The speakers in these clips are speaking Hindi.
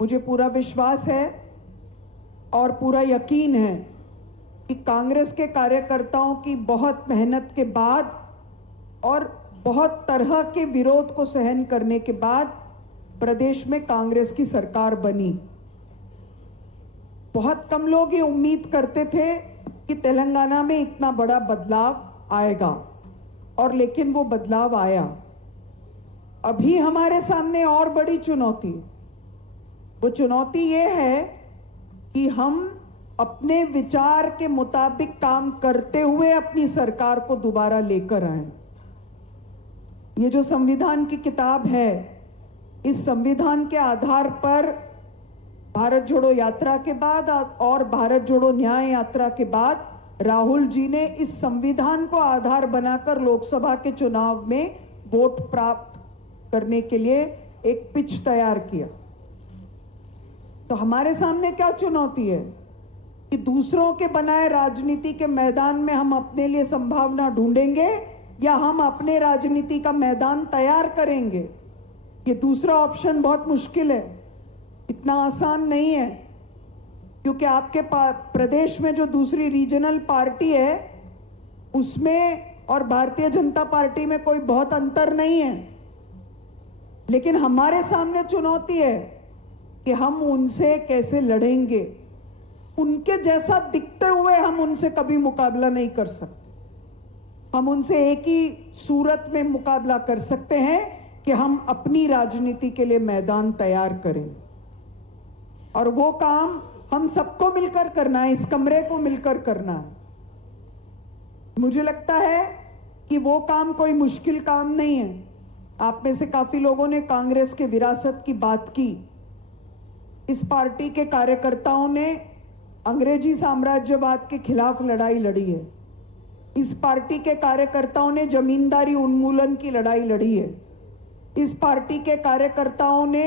मुझे पूरा विश्वास है और पूरा यकीन है कि कांग्रेस के कार्यकर्ताओं की बहुत मेहनत के बाद और बहुत तरह के विरोध को सहन करने के बाद प्रदेश में कांग्रेस की सरकार बनी। बहुत कम लोग ये उम्मीद करते थे कि तेलंगाना में इतना बड़ा बदलाव आएगा, और लेकिन वो बदलाव आया। अभी हमारे सामने और बड़ी चुनौती, वो चुनौती ये है कि हम अपने विचार के मुताबिक काम करते हुए अपनी सरकार को दोबारा लेकर आए। ये जो संविधान की किताब है, इस संविधान के आधार पर भारत जोड़ो यात्रा के बाद और भारत जोड़ो न्याय यात्रा के बाद राहुल जी ने इस संविधान को आधार बनाकर लोकसभा के चुनाव में वोट प्राप्त करने के लिए एक पिच तैयार किया। तो हमारे सामने क्या चुनौती है कि दूसरों के बनाए राजनीति के मैदान में हम अपने लिए संभावना ढूंढेंगे या हम अपने राजनीति का मैदान तैयार करेंगे। ये दूसरा ऑप्शन बहुत मुश्किल है, इतना आसान नहीं है, क्योंकि आपके प्रदेश में जो दूसरी रीजनल पार्टी है उसमें और भारतीय जनता पार्टी में कोई बहुत अंतर नहीं है। लेकिन हमारे सामने चुनौती है कि हम उनसे कैसे लड़ेंगे। उनके जैसा दिखते हुए हम उनसे कभी मुकाबला नहीं कर सकते। हम उनसे एक ही सूरत में मुकाबला कर सकते हैं कि हम अपनी राजनीति के लिए मैदान तैयार करें, और वो काम हम सबको मिलकर करना है, इस कमरे को मिलकर करना है। मुझे लगता है कि वो काम कोई मुश्किल काम नहीं है। आप में से काफी लोगों ने कांग्रेस के विरासत की बात की। इस पार्टी के कार्यकर्ताओं ने अंग्रेजी साम्राज्यवाद के खिलाफ लड़ाई लड़ी है। इस पार्टी के कार्यकर्ताओं ने जमींदारी उन्मूलन की लड़ाई लड़ी है। इस पार्टी के कार्यकर्ताओं ने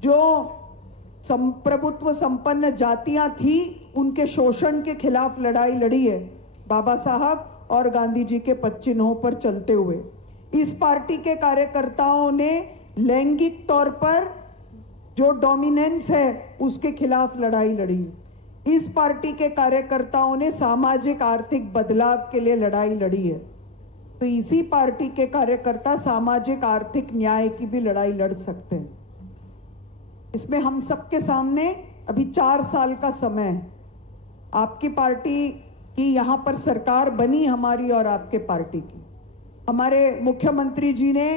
जो संप्रभुत्व संपन्न जातियां थी उनके शोषण के खिलाफ लड़ाई लड़ी है, बाबा साहब और गांधी जी के पद चिन्हों पर चलते हुए। इस पार्टी के कार्यकर्ताओं ने लैंगिक तौर पर जो डोमिनेंस है उसके खिलाफ लड़ाई लड़ी। इस पार्टी के कार्यकर्ताओं ने सामाजिक आर्थिक बदलाव के लिए लड़ाई लड़ी है। तो इसी पार्टी के कार्यकर्ता सामाजिक आर्थिक न्याय की भी लड़ाई लड़ सकते हैं। इसमें हम सबके सामने अभी 4 साल का समय है। आपकी पार्टी की यहाँ पर सरकार बनी, हमारी और आपके पार्टी की। हमारे मुख्यमंत्री जी ने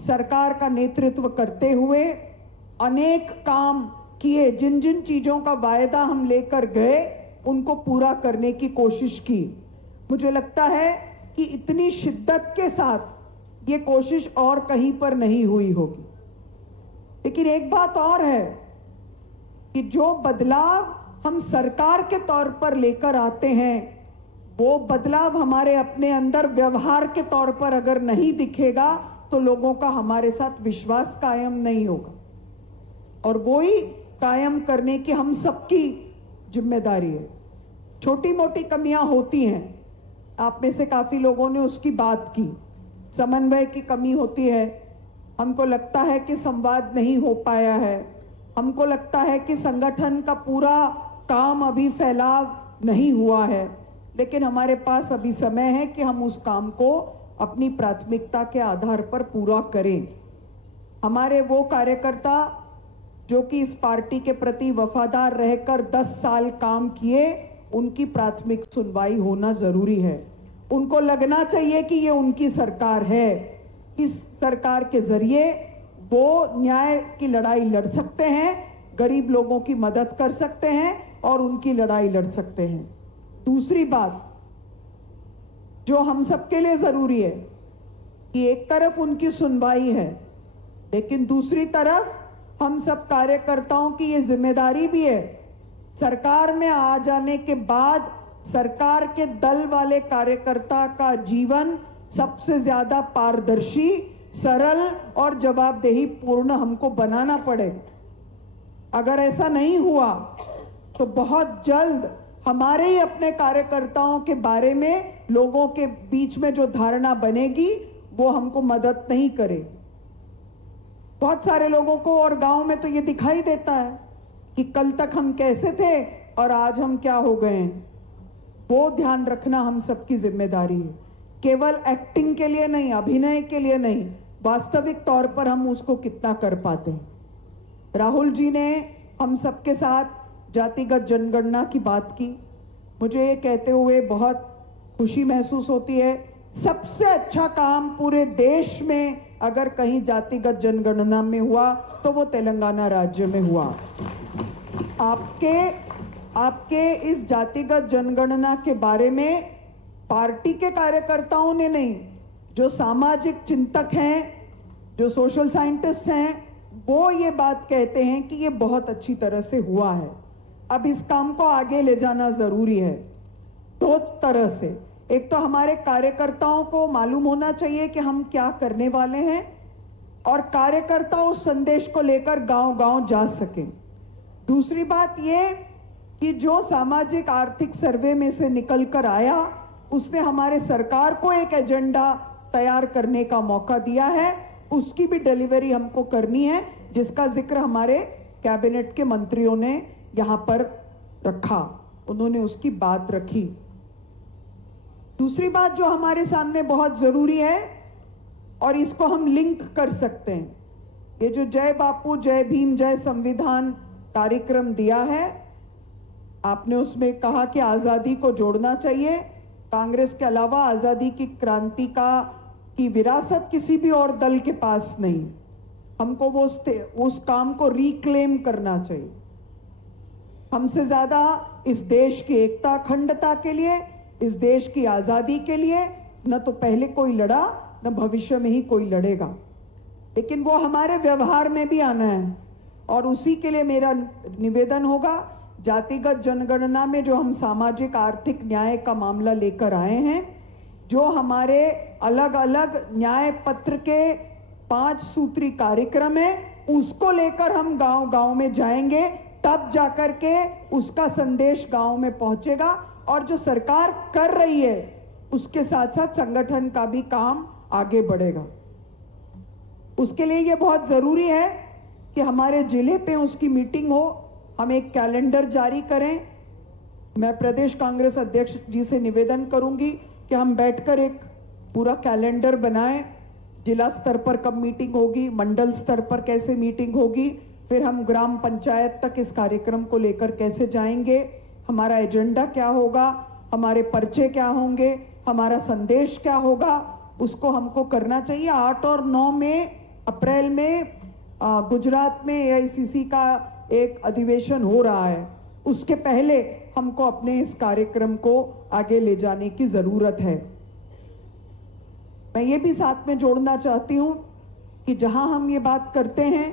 सरकार का नेतृत्व करते हुए अनेक काम किए। जिन जिन चीजों का वायदा हम लेकर गए उनको पूरा करने की कोशिश की। मुझे लगता है कि इतनी शिद्दत के साथ ये कोशिश और कहीं पर नहीं हुई होगी। लेकिन एक बात और है कि जो बदलाव हम सरकार के तौर पर लेकर आते हैं, वो बदलाव हमारे अपने अंदर व्यवहार के तौर पर अगर नहीं दिखेगा तो लोगों का हमारे साथ विश्वास कायम नहीं होगा, और वो ही कायम करने की हम सबकी जिम्मेदारी है। छोटी मोटी कमियां होती हैं, आप में से काफी लोगों ने उसकी बात की। समन्वय की कमी होती है, हमको लगता है कि संवाद नहीं हो पाया है, हमको लगता है कि संगठन का पूरा काम अभी फैलाव नहीं हुआ है। लेकिन हमारे पास अभी समय है कि हम उस काम को अपनी प्राथमिकता के आधार पर पूरा करें। हमारे वो कार्यकर्ता जो कि इस पार्टी के प्रति वफादार रहकर 10 साल काम किए, उनकी प्राथमिक सुनवाई होना जरूरी है। उनको लगना चाहिए कि ये उनकी सरकार है। इस सरकार के जरिए वो न्याय की लड़ाई लड़ सकते हैं, गरीब लोगों की मदद कर सकते हैं और उनकी लड़ाई लड़ सकते हैं। दूसरी बात जो हम सबके लिए जरूरी है कि एक तरफ उनकी सुनवाई है, लेकिन दूसरी तरफ हम सब कार्यकर्ताओं की ये जिम्मेदारी भी है, सरकार में आ जाने के बाद सरकार के दल वाले कार्यकर्ता का जीवन सबसे ज्यादा पारदर्शी, सरल और जवाबदेही पूर्ण हमको बनाना पड़ेगा। अगर ऐसा नहीं हुआ तो बहुत जल्द हमारे ही अपने कार्यकर्ताओं के बारे में लोगों के बीच में जो धारणा बनेगी वो हमको मदद नहीं करेगी। बहुत सारे लोगों को और गांव में तो ये दिखाई देता है कि कल तक हम कैसे थे और आज हम क्या हो गए हैं। वो ध्यान रखना हम सबकी जिम्मेदारी है, केवल एक्टिंग के लिए नहीं, अभिनय के लिए नहीं, वास्तविक तौर पर हम उसको कितना कर पाते हैं। राहुल जी ने हम सबके साथ जातिगत जनगणना की बात की। मुझे ये कहते हुए बहुत खुशी महसूस होती है। सबसे अच्छा काम पूरे देश में अगर कहीं जातिगत जनगणना में हुआ तो वो तेलंगाना राज्य में हुआ। आपके इस जातिगत जनगणना के बारे में पार्टी के कार्यकर्ताओं ने नहीं, जो सामाजिक चिंतक हैं, जो सोशल साइंटिस्ट हैं, वो ये बात कहते हैं कि ये बहुत अच्छी तरह से हुआ है। अब इस काम को आगे ले जाना जरूरी है दो तरह से। एक तो हमारे कार्यकर्ताओं को मालूम होना चाहिए कि हम क्या करने वाले हैं और कार्यकर्ता उस संदेश को लेकर गांव-गांव जा सकें। दूसरी बात ये कि जो सामाजिक आर्थिक सर्वे में से निकल कर आया, उसने हमारे सरकार को एक एजेंडा तैयार करने का मौका दिया है। उसकी भी डिलीवरी हमको करनी है, जिसका जिक्र हमारे कैबिनेट के मंत्रियों ने यहां पर रखा। उन्होंने उसकी बात रखी। दूसरी बात जो हमारे सामने बहुत जरूरी है और इसको हम लिंक कर सकते हैं, ये जो जय बापू जय भीम जय संविधान कार्यक्रम दिया है, आपने उसमें कहा कि आजादी को जोड़ना चाहिए। कांग्रेस के अलावा आजादी की क्रांति की विरासत किसी भी और दल के पास नहीं। हमको वो उस काम को रिक्लेम करना चाहिए। हमसे ज्यादा इस देश की एकता अखंडता के लिए, इस देश की आजादी के लिए न तो पहले कोई लड़ा, न भविष्य में ही कोई लड़ेगा। लेकिन वो हमारे व्यवहार में भी आना है और उसी के लिए मेरा निवेदन होगा, जातिगत जनगणना में जो हम सामाजिक आर्थिक न्याय का मामला लेकर आए हैं, जो हमारे अलग अलग न्याय पत्र के 5 सूत्री कार्यक्रम है, उसको लेकर हम गांव-गांव में जाएंगे, तब जाकर के उसका संदेश गांव में पहुंचेगा। और जो सरकार कर रही है उसके साथ साथ संगठन का भी काम आगे बढ़ेगा। उसके लिए ये बहुत जरूरी है कि हमारे जिले पे उसकी मीटिंग हो, हम एक कैलेंडर जारी करें। मैं प्रदेश कांग्रेस अध्यक्ष जी से निवेदन करूंगी कि हम बैठकर एक पूरा कैलेंडर बनाएं। जिला स्तर पर कब मीटिंग होगी, मंडल स्तर पर कैसे मीटिंग होगी, फिर हम ग्राम पंचायत तक इस कार्यक्रम को लेकर कैसे जाएंगे, हमारा एजेंडा क्या होगा, हमारे पर्चे क्या होंगे, हमारा संदेश क्या होगा, उसको हमको करना चाहिए। 8 और 9 अप्रैल में गुजरात में एआईसीसी का एक अधिवेशन हो रहा है। उसके पहले हमको अपने इस कार्यक्रम को आगे ले जाने की जरूरत है। मैं ये भी साथ में जोड़ना चाहती हूं कि जहां हम ये बात करते हैं